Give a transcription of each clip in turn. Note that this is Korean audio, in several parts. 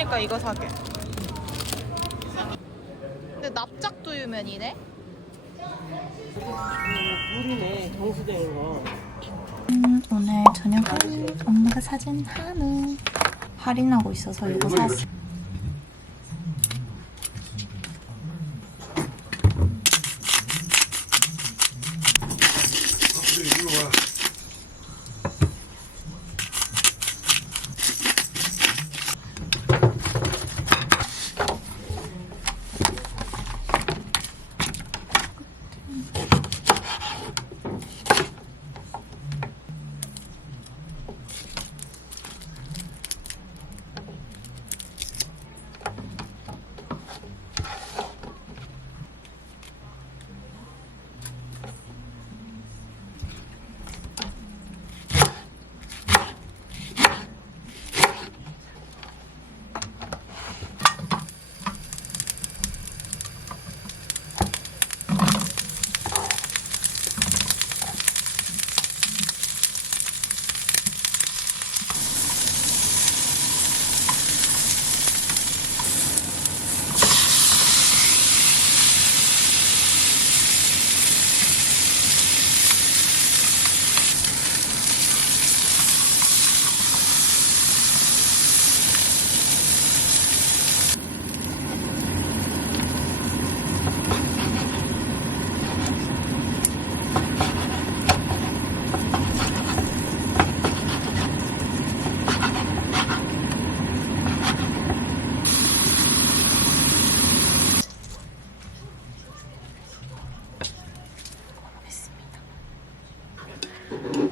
그니까 이거 사게. 근데 납작두유면이네? 물이네, 정수된 거. 오늘 저녁은 엄마가 사준 한우. 할인하고 있어서 이거 샀어.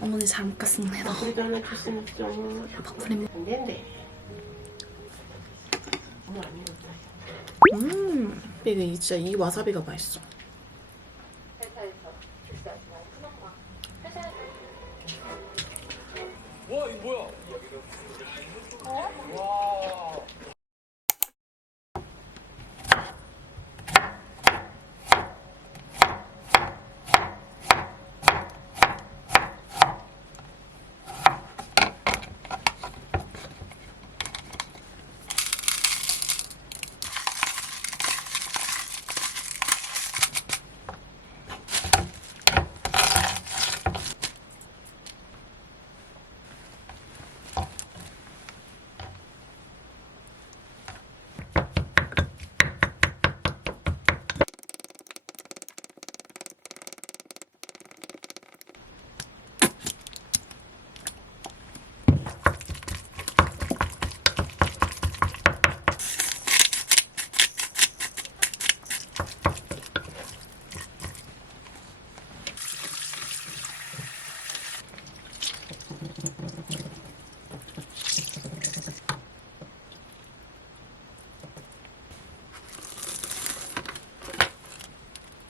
어머니 잘 먹겠습니다. 우리도 하나 줬으면 좀. 밥크림. 안 된대. 너무 안 익었다. 이게 진짜 이 와사비가 맛있어. 와 이거 뭐야?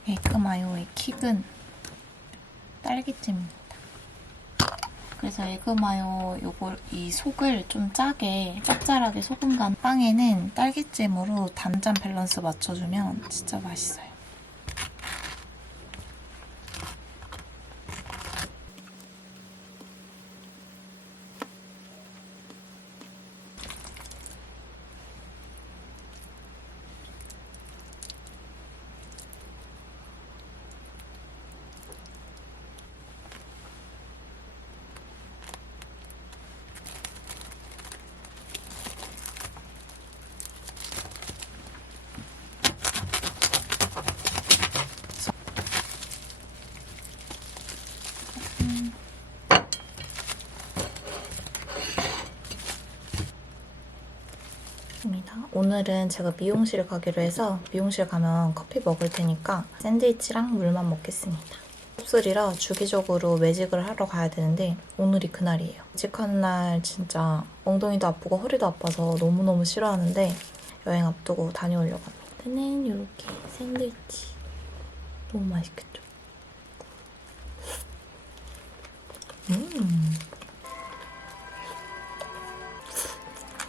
에그마요의 킥은 딸기찜입니다. 그래서 에그마요 이 속을 좀 짜게 짭짤하게 소금 간 빵에는 딸기찜으로 단짠 밸런스 맞춰주면 진짜 맛있어요. 오늘은 제가 미용실 가기로 해서 미용실 가면 커피 먹을 테니까 샌드위치랑 물만 먹겠습니다. 곱슬이라 주기적으로 매직을 하러 가야 되는데 오늘이 그날이에요. 매직하는 날 진짜 엉덩이도 아프고 허리도 아파서 너무너무 싫어하는데 여행 앞두고 다녀오려고 합니다. 일단은 이렇게 샌드위치 너무 맛있겠죠?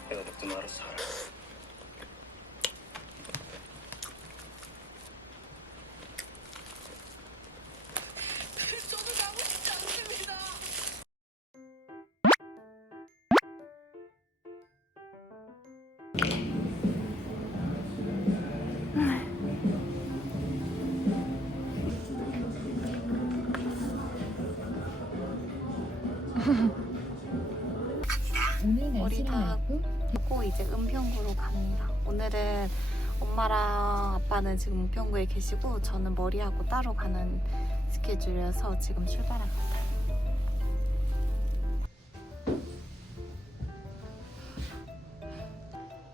내가 덕분에 알아서 살아. 저도 가고 싶지 않습니다. 머리 다 하고 이제 은평구로 갑니다. 오늘은 엄마랑 아빠는 지금 은평구에 계시고 저는 머리하고 따로 가는 스케줄이어서 지금 출발합니다.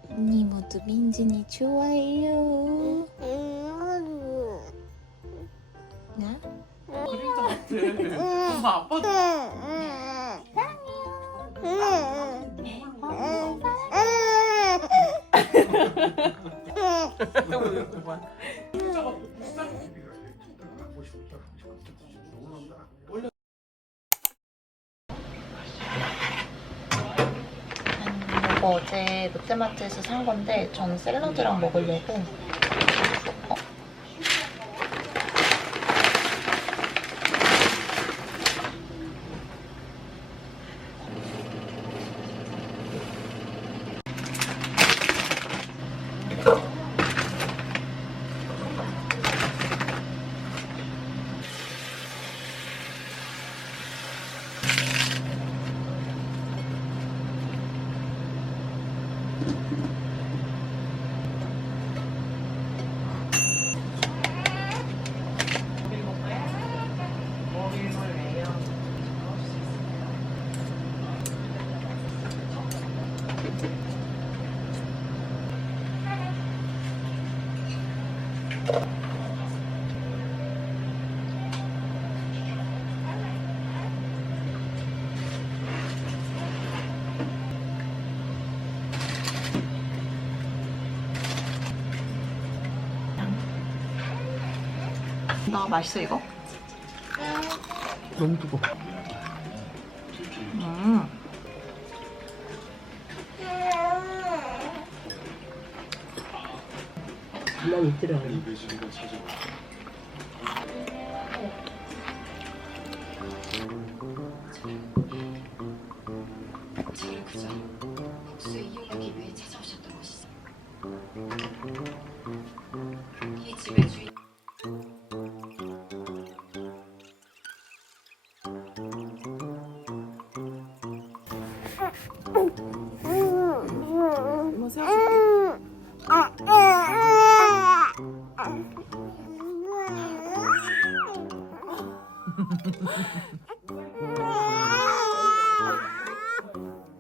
언니 모두 민준이 좋아해요. 나? 그림자 같아. 엄마 아빠도. 이거 어제 롯데마트에서 산 건데 전 샐러드랑 먹으려고. 나 맛있어 이거? 너무 뜨거. 엄마 있더라. 저를 그저 복수에 이용하기 위해 찾아오셨던 것이죠. 이 집의 주인. 엄마 세워줄게.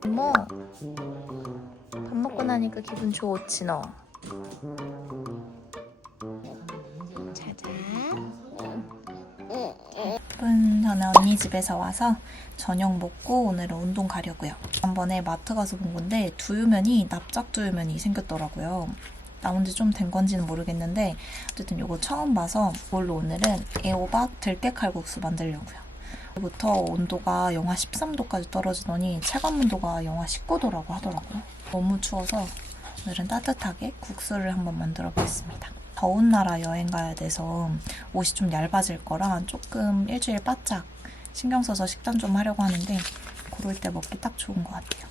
이모, 밥 먹고 나니까 기분 좋지 너? 자자. 저는 언니 집에서 와서 저녁 먹고 오늘은 운동 가려고요. 지난번에 마트 가서 본 건데 두유면이 납작 두유면이 생겼더라고요. 나온 지 좀 된 건지는 모르겠는데 어쨌든 이거 처음 봐서 이걸로 오늘은 애호박 들깨 칼국수 만들려고요. 부터 온도가 영하 13도까지 떨어지더니 체감 온도가 영하 19도라고 하더라고요. 너무 추워서 오늘은 따뜻하게 국수를 한번 만들어 보겠습니다. 더운 나라 여행 가야 돼서 옷이 좀 얇아질 거라 조금 일주일 바짝 신경 써서 식단 좀 하려고 하는데 그럴 때 먹기 딱 좋은 것 같아요.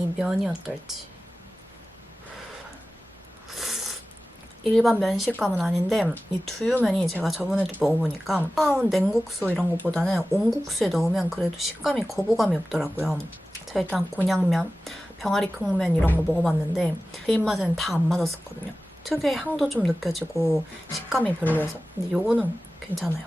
이 면이 어떨지. 일반 면 식감은 아닌데 이 두유면이 제가 저번에도 먹어보니까 차가운 냉국수 이런 것보다는 온국수에 넣으면 그래도 식감이 거부감이 없더라고요. 제가 일단 곤약면, 병아리콩면 이런 거 먹어봤는데 제 입맛에는 다 안 맞았었거든요. 특유의 향도 좀 느껴지고 식감이 별로여서. 근데 요거는 괜찮아요.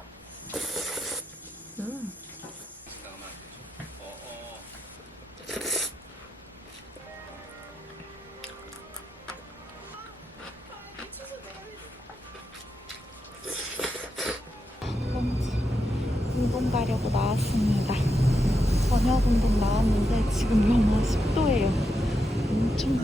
운동 가려고 나왔습니다. 저녁 운동 나왔는데 지금 영하 10도예요. 엄청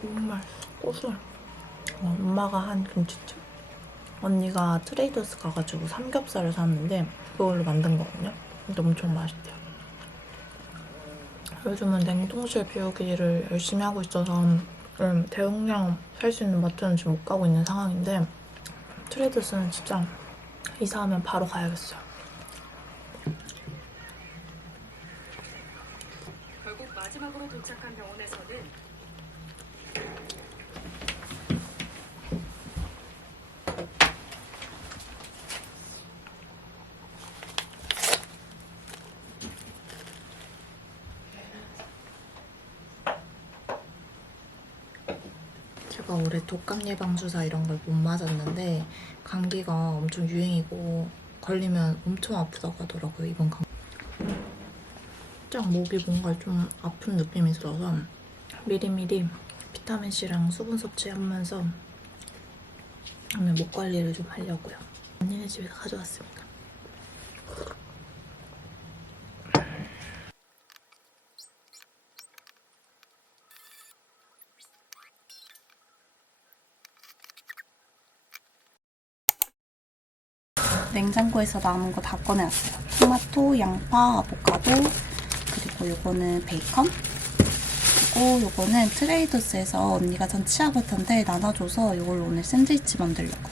정말 고소해. 엄마가 한 김치찜. 언니가 트레이더스 가가지고 삼겹살을 샀는데 그걸로 만든 거거든요. 근데 엄청 맛있대요. 요즘은 냉동실 비우기를 열심히 하고 있어서 대용량 살 수 있는 마트는 지금 못 가고 있는 상황인데 트레이더스는 진짜 이사하면 바로 가야겠어요. 결국 마지막으로 도착한 병원에서는 제가 올해 독감 예방 주사 이런 걸 못 맞았는데 감기가 엄청 유행이고 걸리면 엄청 아프다고 하더라고요. 이번 감기. 살짝 목이 뭔가 좀 아픈 느낌이 들어서 미리미리 비타민C랑 수분 섭취하면서 오늘 목 관리를 좀 하려고요. 언니네 집에서 가져왔습니다. 냉장고에서 남은 거 다 꺼내왔어요. 토마토, 양파, 아보카도, 그리고 요거는 베이컨, 그리고 요거는 트레이더스에서 언니가 전 치아버터인데 나눠줘서 요걸로 오늘 샌드위치 만들려고.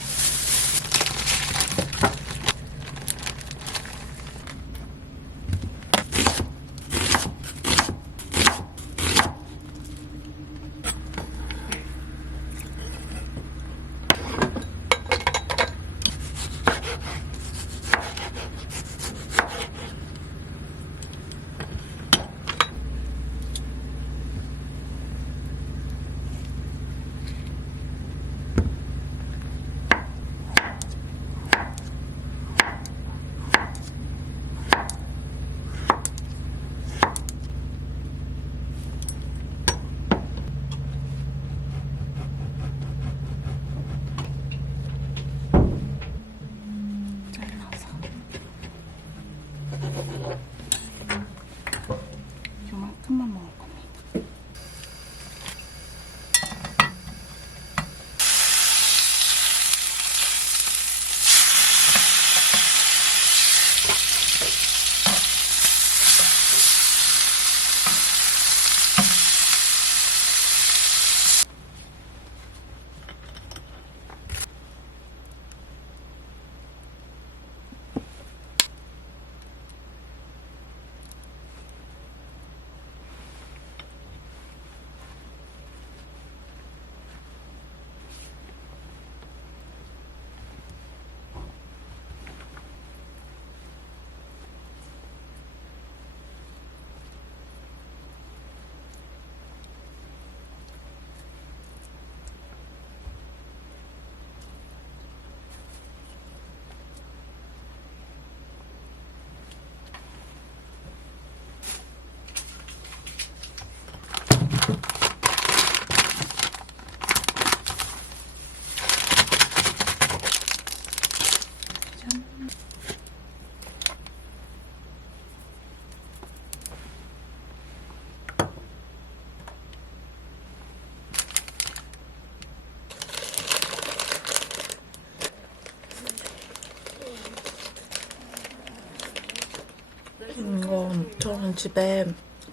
이거 저는 집에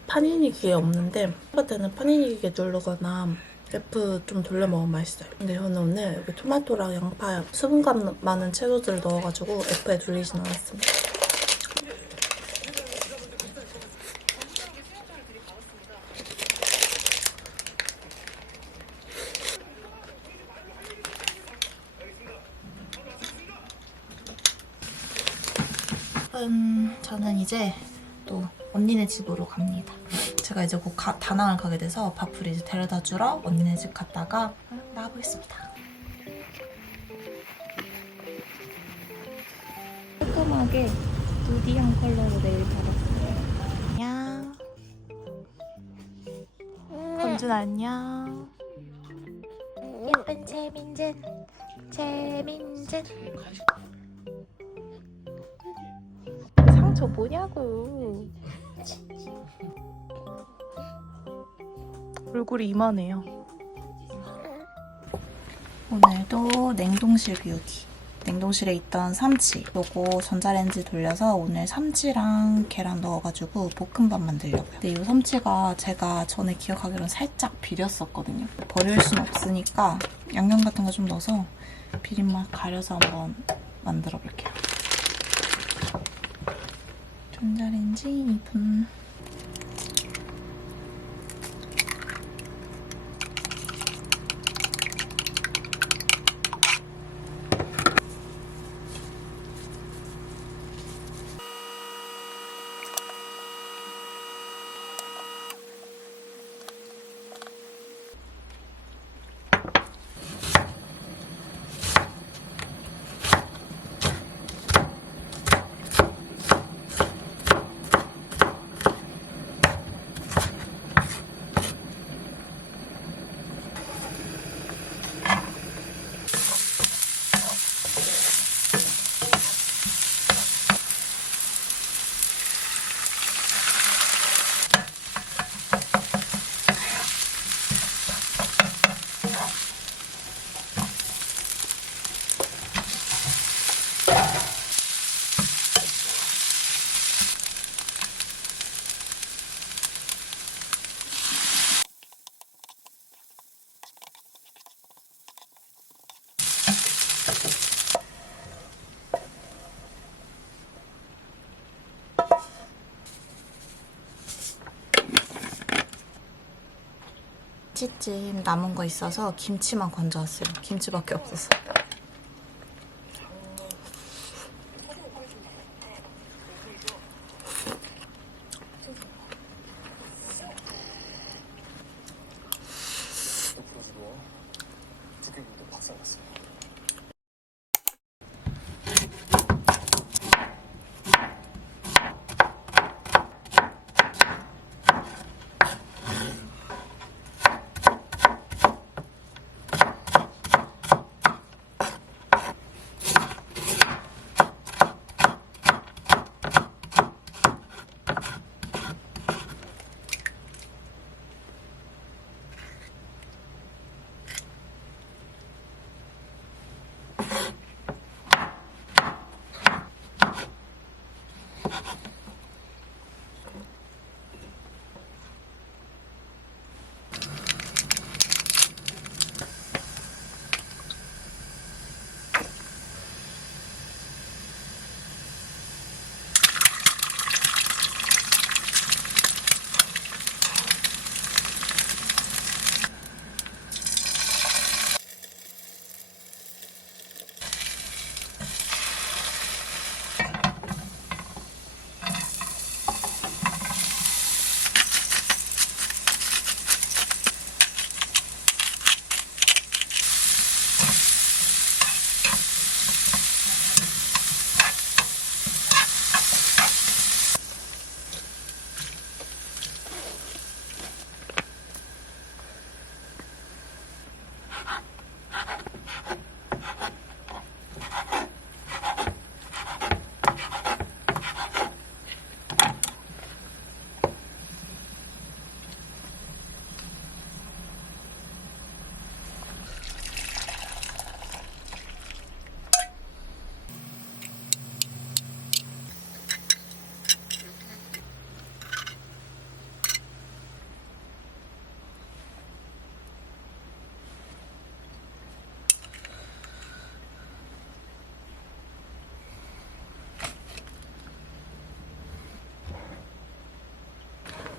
파니니 기계 없는데 할 때는 파니니 기계 누르거나 F 좀 돌려 먹으면 맛있어요. 근데 저는 오늘 여기 토마토랑 양파 수분감 많은 채소들을 넣어가지고 F에 돌리진 않았습니다. 저는 이제 또 언니네 집으로 갑니다. 제가 이제 곧 다낭을 가게 돼서 밥을 이제 데려다 주러 언니네 집 갔다가 나가보겠습니다. 깔끔하게 누디한 컬러로 네일 바랐어요. 안녕. 건준 안녕. 예쁜 재민진. 상처 뭐냐고. 얼굴이 이만해요. 오늘도 냉동실 비우기. 냉동실에 있던 삼치 요거 전자레인지 돌려서 오늘 삼치랑 계란 넣어가지고 볶음밥 만들려고요. 근데 이 삼치가 제가 전에 기억하기로는 살짝 비렸었거든요. 버릴 순 없으니까 양념 같은 거 좀 넣어서 비린맛 가려서 한번 만들어 볼게요. 전자레인지 2분. 김치찜 남은 거 있어서 김치만 건져왔어요. 김치밖에 없어서.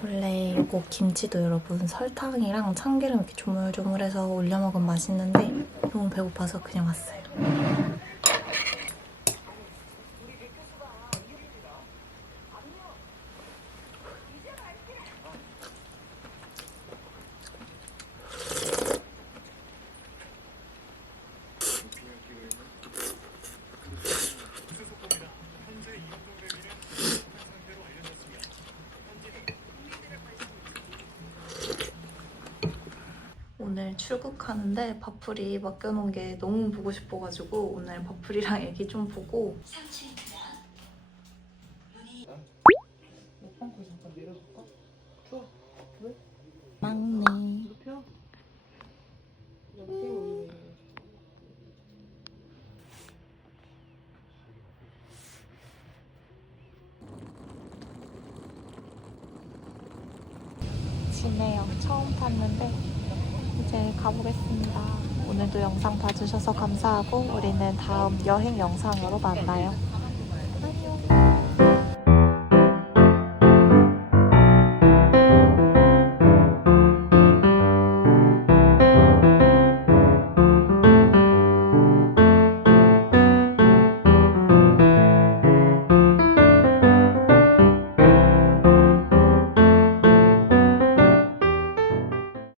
원래 이거 김치도 여러분 설탕이랑 참기름 이렇게 조물조물해서 올려 먹으면 맛있는데 너무 배고파서 그냥 왔어요. 오늘 출국하는데 바풀이 맡겨놓은 게 너무 보고 싶어가지고 오늘 바풀이랑 애기 좀 보고 빵꾸 잠깐 내려줄까? 추워. 왜? 막내 펴? 여기 지네요. 처음 탔는데 이제 가보겠습니다. 오늘도 영상 봐주셔서 감사하고 우리는 다음 여행 영상으로 만나요. 안녕.